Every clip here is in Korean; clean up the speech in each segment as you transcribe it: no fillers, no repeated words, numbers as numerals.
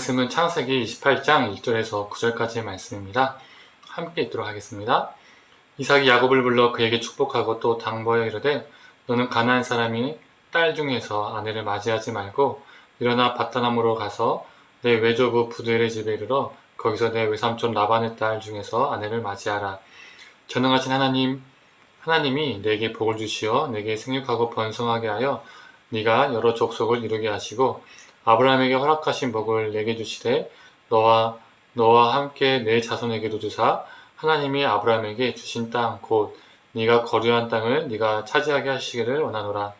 말씀은 창세기 28장 1절에서 9절까지의 말씀입니다. 함께 읽도록 하겠습니다. 이삭이 야곱을 불러 그에게 축복하고 또 당부하여 이르되 너는 가나안 사람이 딸 중에서 아내를 맞이하지 말고 일어나 밧다람으로 가서 내 외조부 부두엘의 집에 이르러 거기서 내 외삼촌 라반의 딸 중에서 아내를 맞이하라. 전능하신 하나님이 내게 복을 주시어 내게 생육하고 번성하게 하여 네가 여러 족속을 이루게 하시고 아브라함에게 허락하신 복을 내게 주시되 너와 함께 내 자손에게도 주사 하나님이 아브라함에게 주신 땅 곧 네가 거류한 땅을 네가 차지하게 하시기를 원하노라.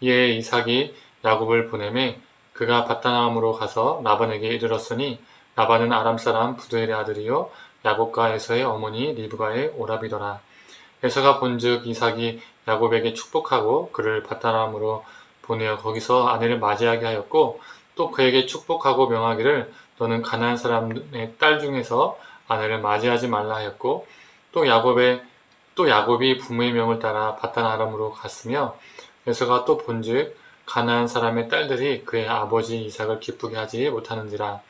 이에 이삭이 야곱을 보내매 그가 밧다람으로 가서 라반에게 이르렀으니 라반은 아람 사람 부두엘의 아들이요 야곱과 에서의 어머니 리브가의 오라비더라. 에서가 본즉 이삭이 야곱에게 축복하고 그를 밧다람으로 보내어 거기서 아내를 맞이하게 하였고 또 그에게 축복하고 명하기를 너는 가나안 사람의 딸 중에서 아내를 맞이하지 말라 하였고 또 야곱이 부모의 명을 따라 밧다람으로 갔으며 에서가 또 본즉 가나안 사람의 딸들이 그의 아버지 이삭을 기쁘게 하지 못하는지라.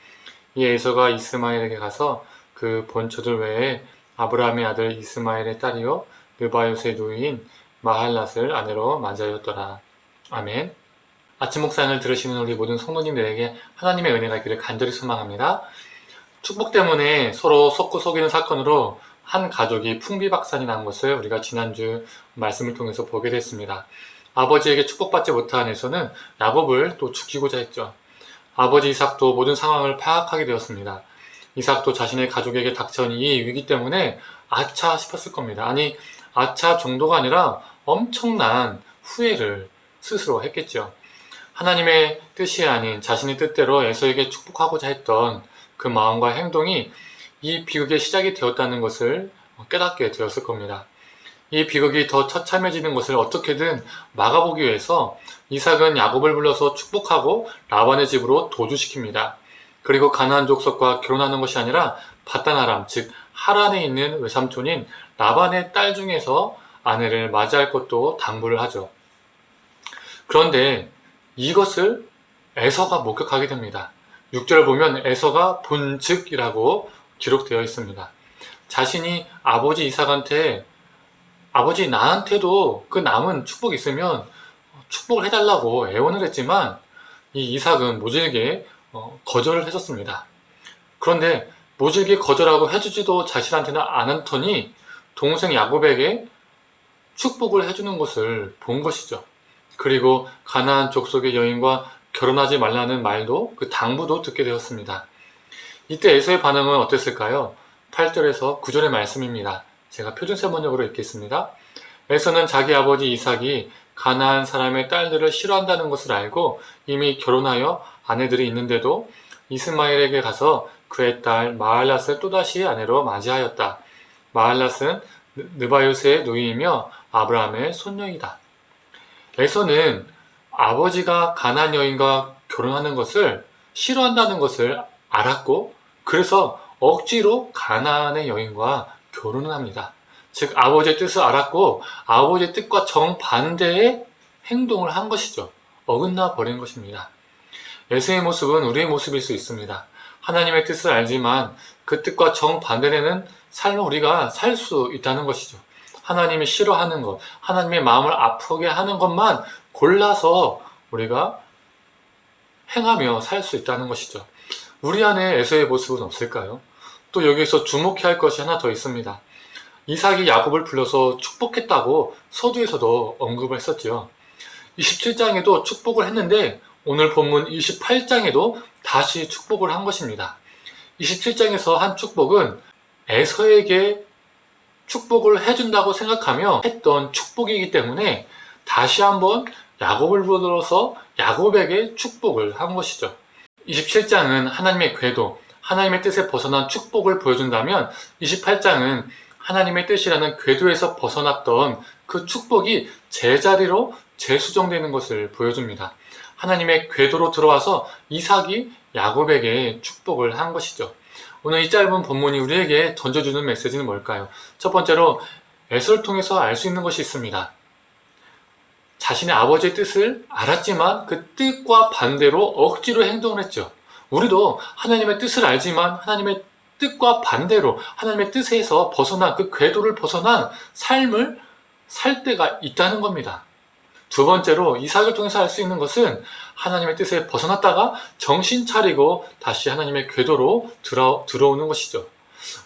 이 에서가 이스마엘에게 가서 그 본처들 외에 아브라함의 아들 이스마엘의 딸이요 느바요스의 누이인 마할랏을 아내로 맞이하였더라. 아멘. 아침 묵상을 들으시는 우리 모든 성도님들에게 하나님의 은혜가 있기를 간절히 소망합니다. 축복 때문에 서로 속고 속이는 사건으로 한 가족이 풍비박산이 난 것을 우리가 지난주 말씀을 통해서 보게 됐습니다. 아버지에게 축복받지 못한 에서는 야곱을 또 죽이고자 했죠. 아버지 이삭도 모든 상황을 파악하게 되었습니다. 이삭도 자신의 가족에게 닥쳐온 이 위기 때문에 아차 싶었을 겁니다. 아니, 아차 정도가 아니라 엄청난 후회를 스스로 했겠죠. 하나님의 뜻이 아닌 자신의 뜻대로 에서에게 축복하고자 했던 그 마음과 행동이 이 비극의 시작이 되었다는 것을 깨닫게 되었을 겁니다. 이 비극이 더 처참해지는 것을 어떻게든 막아보기 위해서 이삭은 야곱을 불러서 축복하고 라반의 집으로 도주시킵니다. 그리고 가나안 족속과 결혼하는 것이 아니라 밧다람, 즉 하란에 있는 외삼촌인 라반의 딸 중에서 아내를 맞이할 것도 당부를 하죠. 그런데 이것을 에서가 목격하게 됩니다. 6절을 보면 에서가 본즉이라고 기록되어 있습니다. 자신이 아버지 이삭한테 아버지 나한테도 그 남은 축복이 있으면 축복을 해달라고 애원을 했지만 이 이삭은 모질게 거절을 했었습니다. 그런데 모질게 거절하고 해주지도 자신한테는 않았더니 동생 야곱에게 축복을 해주는 것을 본 것이죠. 그리고 가나안 족속의 여인과 결혼하지 말라는 말도 그 당부도 듣게 되었습니다. 이때 에서의 반응은 어땠을까요? 8절에서 9절의 말씀입니다. 제가 표준세 번역으로 읽겠습니다. 에서는 자기 아버지 이삭이 가나안 사람의 딸들을 싫어한다는 것을 알고 이미 결혼하여 아내들이 있는데도 이스마엘에게 가서 그의 딸 마할랏을 또다시 아내로 맞이하였다. 마할랏은 느바요스의 누이이며 아브라함의 손녀이다. 에서는 아버지가 가나안 여인과 결혼하는 것을 싫어한다는 것을 알았고 그래서 억지로 가나안의 여인과 결혼을 합니다. 즉 아버지의 뜻을 알았고 아버지의 뜻과 정반대의 행동을 한 것이죠. 어긋나 버린 것입니다. 에서의 모습은 우리의 모습일 수 있습니다. 하나님의 뜻을 알지만 그 뜻과 정반대되는 삶을 우리가 살 수 있다는 것이죠. 하나님이 싫어하는 것, 하나님의 마음을 아프게 하는 것만 골라서 우리가 행하며 살 수 있다는 것이죠. 우리 안에 에서의 모습은 없을까요? 또 여기서 주목해야 할 것이 하나 더 있습니다. 이삭이 야곱을 불러서 축복했다고 서두에서도 언급을 했었죠. 27장에도 축복을 했는데 오늘 본문 28장에도 다시 축복을 한 것입니다. 27장에서 한 축복은 에서에게 축복을 해준다고 생각하며 했던 축복이기 때문에 다시 한번 야곱을 불러서 야곱에게 축복을 한 것이죠. 27장은 하나님의 궤도, 하나님의 뜻에 벗어난 축복을 보여준다면 28장은 하나님의 뜻이라는 궤도에서 벗어났던 그 축복이 제자리로 재수정되는 것을 보여줍니다. 하나님의 궤도로 들어와서 이삭이 야곱에게 축복을 한 것이죠. 오늘 이 짧은 본문이 우리에게 던져주는 메시지는 뭘까요? 첫 번째로 에서를 통해서 알 수 있는 것이 있습니다. 자신의 아버지의 뜻을 알았지만 그 뜻과 반대로 억지로 행동을 했죠. 우리도 하나님의 뜻을 알지만 하나님의 뜻과 반대로 하나님의 뜻에서 벗어난 그 궤도를 벗어난 삶을 살 때가 있다는 겁니다. 두 번째로 이삭을 통해서 알 수 있는 것은 하나님의 뜻에 벗어났다가 정신 차리고 다시 하나님의 궤도로 들어오는 것이죠.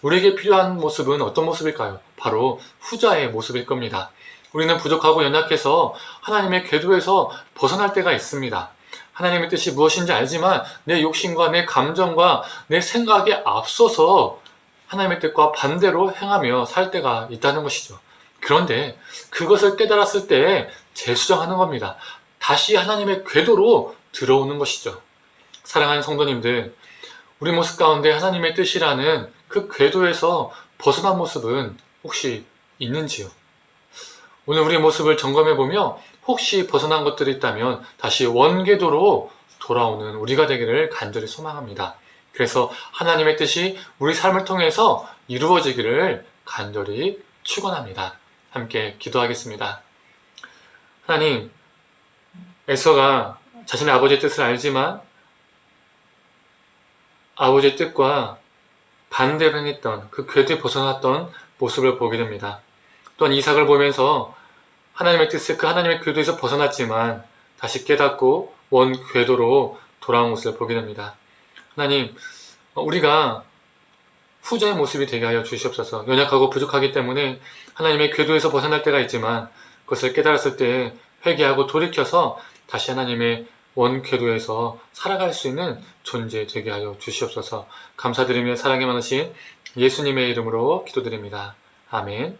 우리에게 필요한 모습은 어떤 모습일까요? 바로 후자의 모습일 겁니다. 우리는 부족하고 연약해서 하나님의 궤도에서 벗어날 때가 있습니다. 하나님의 뜻이 무엇인지 알지만 내 욕심과 내 감정과 내 생각에 앞서서 하나님의 뜻과 반대로 행하며 살 때가 있다는 것이죠. 그런데 그것을 깨달았을 때 재수정하는 겁니다. 다시 하나님의 궤도로 들어오는 것이죠. 사랑하는 성도님들, 우리 모습 가운데 하나님의 뜻이라는 그 궤도에서 벗어난 모습은 혹시 있는지요? 오늘 우리의 모습을 점검해보며 혹시 벗어난 것들이 있다면 다시 원궤도로 돌아오는 우리가 되기를 간절히 소망합니다. 그래서 하나님의 뜻이 우리 삶을 통해서 이루어지기를 간절히 축원합니다. 함께 기도하겠습니다. 하나님, 에서가 자신의 아버지의 뜻을 알지만 아버지의 뜻과 반대로 행했던 그 궤도에 벗어났던 모습을 보게 됩니다. 또한 이삭을 보면서 하나님의 뜻을 그 하나님의 궤도에서 벗어났지만 다시 깨닫고 원 궤도로 돌아온 것을 보게 됩니다. 하나님, 우리가 후자의 모습이 되게 하여 주시옵소서. 연약하고 부족하기 때문에 하나님의 궤도에서 벗어날 때가 있지만 그것을 깨달았을 때 회개하고 돌이켜서 다시 하나님의 원 궤도에서 살아갈 수 있는 존재 되게 하여 주시옵소서. 감사드리며 사랑이 많으신 예수님의 이름으로 기도드립니다. 아멘.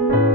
네.